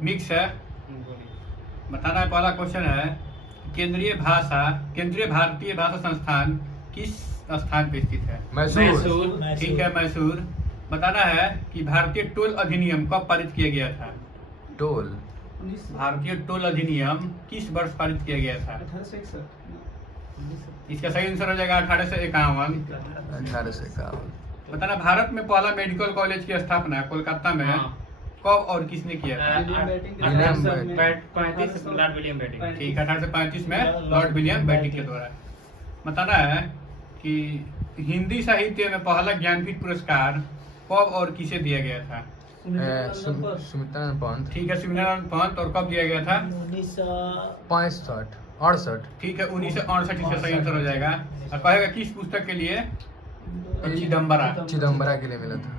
Mix है। बताना है। पहला क्वेश्चन है, केंद्रीय भारतीय भाषा संस्थान किस स्थान पे स्थित है? मैसूर। ठीक है, मैसूर। बताना है कि भारतीय टोल अधिनियम कब पारित किया गया था? टोल भारतीय टोल अधिनियम किस वर्ष पारित किया गया था? 1861। इसका सही आंसर हो जाएगा 1851। 1851। बताना, भारत में पहला मेडिकल कॉलेज की स्थापना कोलकाता में कब और किसने किया था? विलियम ठीक है, 1835 में लॉर्ड विलियम बेंटिक के द्वारा। बताना है कि हिंदी साहित्य में पहला ज्ञानपीठ पुरस्कार कब और किसे दिया गया था? सुमित्रानंद पंत। ठीक है, सुमित्रानंद पंत। और कब दिया गया था? 1965-68। ठीक है, 1968 इसका सही आंसर हो जाएगा। और कहेगा किस पुस्तक के लिए? चिदम्बरा के लिए मिला था।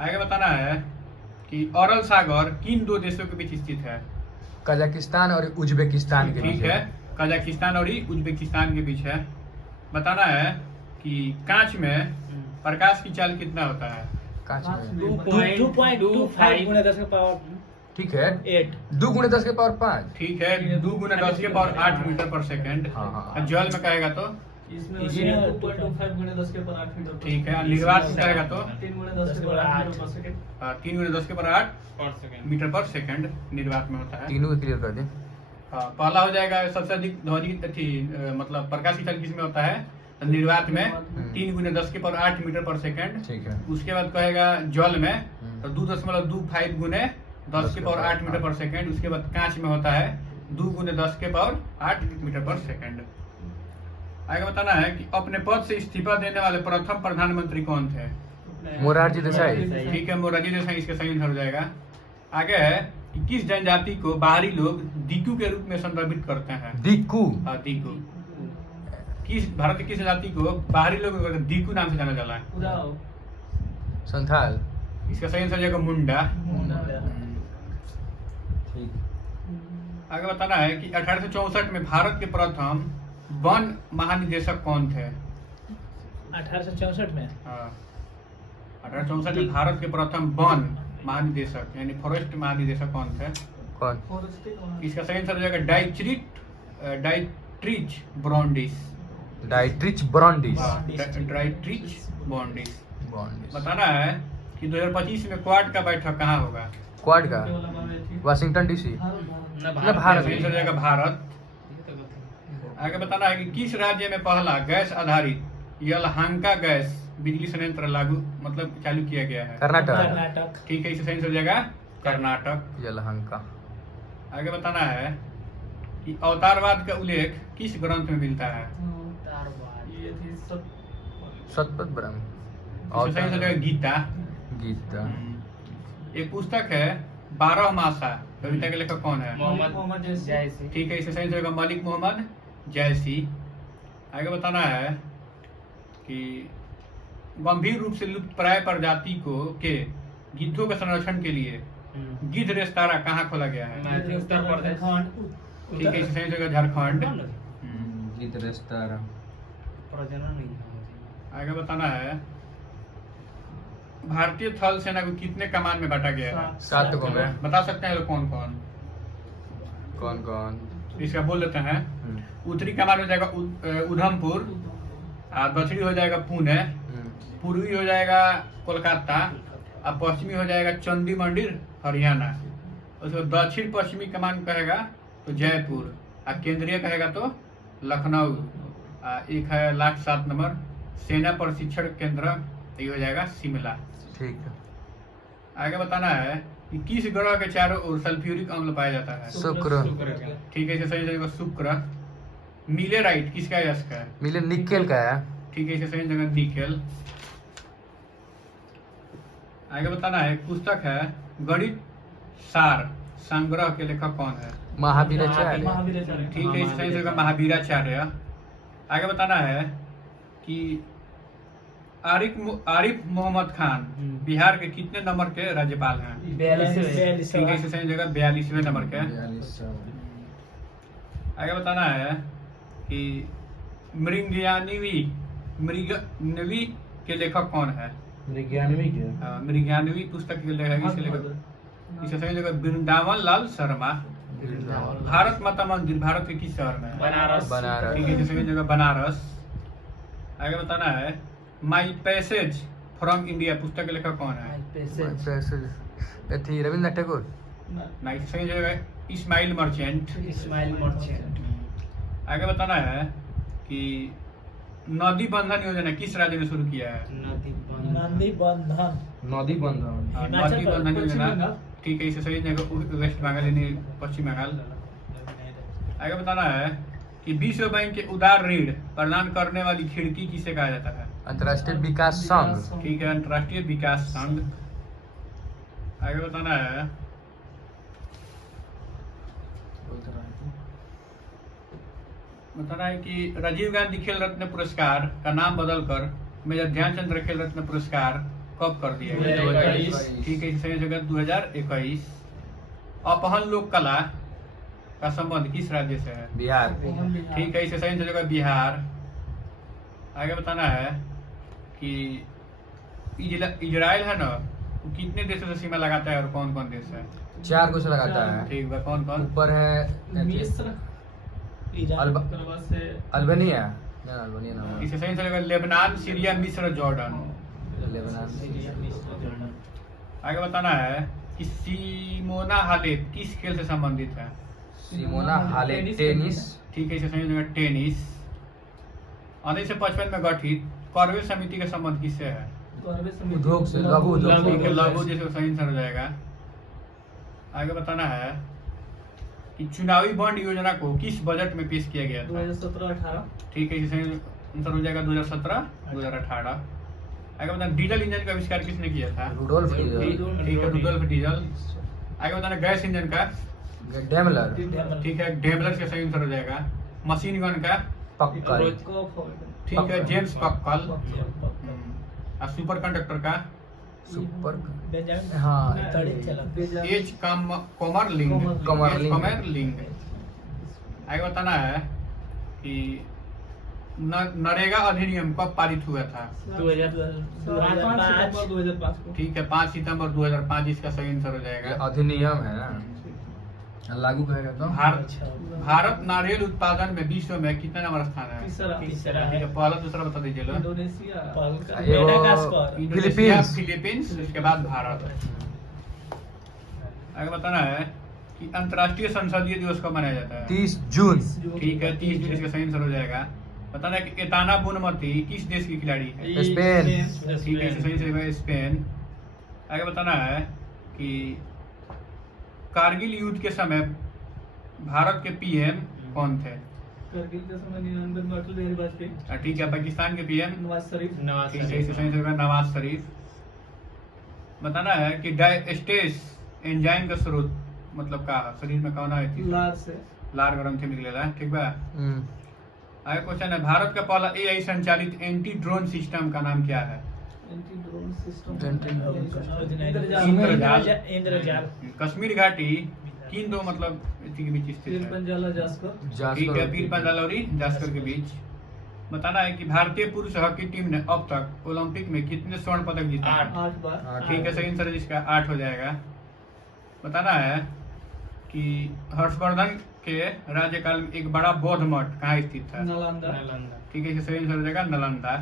आगे बताना है कि अरल सागर किन दो देशों के बीच स्थित है? कजाकिस्तान और उज्बेकिस्तान के बीच ठीक है, कजाकिस्तान और उज्बेकिस्तान के बीच है। बताना है कि कांच में प्रकाश की चाल कितना होता है? कांच में 2.25 गुणे 10 के पावर ठीक है 8। 2 × 10 के पावर 5। ठीक है, 2 × 10 के पावर 8 मीटर पर सेकंड। हाँ। जल में कहेगा तो? इसमें 2.25 गुणे 10 के पावर 8 मीटर। ठीक है, निर्वात में कहेगा तो? 3 गुणे 10 के पावर 8 मीटर पर सेकंड। 3 × 10 के पावर 8 मीटर पर सेकंड निर्वात में होता है। तीनों को क्लियर कर दे। हाँ, पहला हो जाएगा सबसे अधिक ध्वनि मतलब प्रकाश की चाल किसमें होता है? तो निर्वात में 3 × 10 के पावर 8 मीटर पर सेकंड। ठीक है। उसके बाद कहेगा जल में तो 2.25 गुने 10 के पावर 8 मीटर पर सेकंड। उसके बाद कांच में होता है 2 × 10 के पावर 8 मीटर पर सेकंड। आगे बताना है कि अपने पद से इस्तीफा देने वाले प्रथम प्रधानमंत्री कौन थे? मोरारजी देसाई। ठीक है, मोरारजी देसाई इसका सही आंसर हो जाएगा। आगे है कि किस जनजाति को बाहरी लोग दीकू के रूप में संदर्भित करते हैं? दिक्कू। हाँ, दीकू। किस भारत की किस जाति को बाहरी लोग दीकू नाम से जाना जाला है? उराव। संथाल। इसका सही आंसर हो जाएगा मुंडा। ठीक। आगे बताना है कि 1864 में भारत के प्रथम वन महानिदेशक कौन थे? 1864 में 1864 में भारत के प्रथम वन महानिदेशक यानी फॉरेस्ट महानिदेशक कौन थे? कौन? इसका सही आंसर हो जाएगा डाइट्रिच ब्रॉन्डिस। डाइट्रिच ब्रॉन्डिस। डाइट्रिच ब्रॉन्डिस। बताना है कि 2025 में क्वाड का बैठक कहाँ होगा? क्वाड का वाशिंगटन डीसी। भारत। सही आंसर हो जाएगा भारत। आगे बताना है कि किस राज्य में पहला गैस आधारित यलहंका गैस बिजली संयंत्र लागू मतलब चालू किया गया है? कर्नाटक। ठीक है, इससे सही आंसर हो जाएगा कर्नाटक। यलहंका। आगे बताना है कि अवतारवाद का उल्लेख किस ग्रंथ में मिलता है? शतपथ ब्रह्म। इससे सही आंसर हो जाएगा गीता। गीता। एक पुस्तक है 12 मासा, कविता के लेखक कौन है? मोहम्मद जैसी। ठीक है, इससे सही आंसर होगा मलिक मोहम्मद जैसी। आगे बताना है कि गंभीर रूप से लुप्त प्राय प्रजाति के गिद्धों के संरक्षण के लिए गिद्ध रेस्तारा कहाँ खोला गया है? उत्तर प्रदेश। ठीक है, इससे सही आंसर होगा झारखंड। गिद्ध रेस्तारा। आगे बताना है भारतीय थल सेना को कितने कमान में बांटा गया है? 7 को में। बता सकते हैं लोग कौन कौन? कौन? इसका बोल देते हैं। उत्तरी कमान हो जाएगा उधमपुर, दक्षिणी हो जाएगा पुणे, पूर्वी हो जाएगा कोलकाता, और पश्चिमी हो जाएगा चंडी मंदिर हरियाणा। उसको दक्षिण पश्चिमी कमान कहेगा तो जयपुर, और केंद्रीय कहेगा तो लखनऊ। एक है लाख 7 नंबर सेना प्रशिक्षण केंद्र, ये हो जाएगा शिमला। ठीक है। आगे बताना है कि किस ग्रह के चारों ओर सल्फ्यूरिक अम्ल पाया जाता है? शुक्र। ठीक है, इसे सही जगह शुक्र। मिलेराइट किसका यश का है? मिले निकेल का है। ठीक है, इसे सही जगह निकेल। आगे बताना है पुस्तक है गणित सार संग्रह के लेखक कौन है? महावीराचार्य। ठीक है, इसे सही जगह महावीराचार्य। आगे बताना है कि आरिफ मोहम्मद खान बिहार के कितने नंबर के राज्यपाल हैं? 42। ठीक है, इसे सही जगह 42वें नंबर के। आगे बताना है कि मृगयानवी के लेखक कौन है? मृगयानवी मृगयानवी पुस्तक के लेखक इसके लेखक इसका सही जगह वृंदावन लाल शर्मा। भारत माता मंदिर भारत के किस शहर में है? बनारस। बनारस। ठीक है, इसका सही जगह बनारस। आगे बताना है माई पैसेज फ्रॉम इंडिया पुस्तक के लेखक कौन है? थी रविंद्रनाथ टैगोर। ना, इसका सही जगह इस्माइल मर्चेंट। इस्माइल मर्चेंट। आगे बताना है कि नदी बंधन योजना किस राज्य ने शुरू किया है? नदी नंदी बंधन नदी बंधन। हिमाचल नदी बंधन प्रदेश, योजना। पश्चिम बंगाल। ठीक है, इसे सही जगह वेस्ट बंगाल यानी पश्चिम बंगाल। आगे बताना है कि विश्व बैंक के उदार ऋण प्रदान करने वाली खिड़की किसे कहा जाता है? अंतर्राष्ट्रीय विकास संघ। ठीक है, अंतर्राष्ट्रीय विकास संघ। आगे बताना है कि राजीव गांधी खेल रत्न पुरस्कार का नाम बदलकर मेजर ध्यानचंद्र खेल रत्न पुरस्कार कब कर दिया गया? 2021। ठीक है, सही जगह 2021। अपहन लोक कला का संबंध किस राज्य से है? बिहार। ठीक है, इसे सही जगह बिहार। आगे बताना है कि इजराइल है ना, वो कितने देशों से सीमा लगाता है और कौन कौन देश है? 4 को से लगाता है। ठीक है, कौन कौन? ऊपर है मिस्र। ईरान उसके बाद से अल्बानिया। ना अल्बानिया ना। इसे सही जगह लेबनान, सीरिया, मिस्र, जॉर्डन। लेबनान। आगे बताना है कि सिमोना हालेप किस खेल से संबंधित है? Simona Halep tennis. ठीक है, इसे सही जगह टेनिस। 1955 में गठित कॉर्वे समिति का संबंध किससे है? उद्योग से, लघु उद्योग। ठीक है, लघु जैसे सही आंसर हो जाएगा। आगे बताना है कि चुनावी बॉन्ड योजना को किस बजट में पेश किया गया था? 2017-18। ठीक है, इसे सही आंसर हो जाएगा 2017-2018। आगे बताना डीजल इंजन का आविष्कार किसने किया था? रुडोल्फ ठीक है, रुडोल्फ डीजल। आगे बताना गैस इंजन का। डेमलर। ठीक है, डेमलर से सही आंसर हो जाएगा। मशीन गन का। पक्कल। ठीक है, जेम्स पक्कल। और सुपर कंडक्टर का सुपर। बेंजामिन हाँ। तड़ी चला एच कमरलिंग। कमरलिंग। कमरलिंग। आगे बताना है कि नरेगा अधिनियम कब पारित हुआ था? 2005 को। ठीक है, 5 सितंबर 2005। इसका सही आंसर हो ये जाएगा। अधिनियम है ना, लागू कहेगा तो। भारत नारियल उत्पादन में विश्व में कितना नंबर स्थान है? तीसरा। ठीक है, पहला दूसरा बता दीजिए लो। इंडोनेशिया। मेडागास्कर इंडोनेशिया, फिलीपींस, उसके बाद भारत। आगे बताना है कि अंतर्राष्ट्रीय संसदीय दिवस कब मनाया जाता है? 30 जून। ठीक है, 30 जून। इसका सही आंसर हो जाएगा। बताना है कि एताना बुनमती किस देश की खिलाड़ी है? स्पेन। ठीक है, सही आंसर है स्पेन। आगे बताना है कि कारगिल युद्ध के समय भारत के पीएम कौन थे? करगिल के समय 99 में अटल बिहारी वाजपेयी। ठीक है, पाकिस्तान के पीएम। नवाज शरीफ। ठीक है, इसका सही आंसर है नवाज शरीफ। बताना है कि डायस्टेस एंजाइम का स्रोत मतलब का शरीर में कौन है? लार से। लार ग्रंथि में निकलेला। ठीक बा। आगे क्वेश्चन है भारत का पहला एआई संचालित एंटी ड्रोन सिस्टम का नाम क्या है? Anti drone system. Indrajaal Kashmir घाटी किन दो मतलब इसी के बीच स्थित है? पंजाला जास्कर। ठीक है, पीर पंजाल और जास्कर के बीच। बताना है कि भारतीय पुरुष हॉकी टीम ने अब तक ओलंपिक में कितने स्वर्ण पदक जीते हैं? 8 बार। ठीक है, सही आंसर है जिसका 8 हो जाएगा। बताना है कि हर्षवर्धन के राज्यकाल में एक बड़ा बौद्ध मठ कहाँ स्थित था? नालंदा। ठीक है, सही आंसर हो जाएगा नालंदा।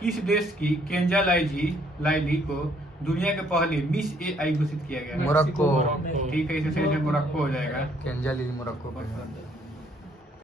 किस देश की केंजा लाइली को दुनिया के पहले मिस एआई घोषित किया गया? मोरक्को। ठीक है, इसे सही से मोरक्को हो जाएगा। केंजा ली मोरक्को पे है।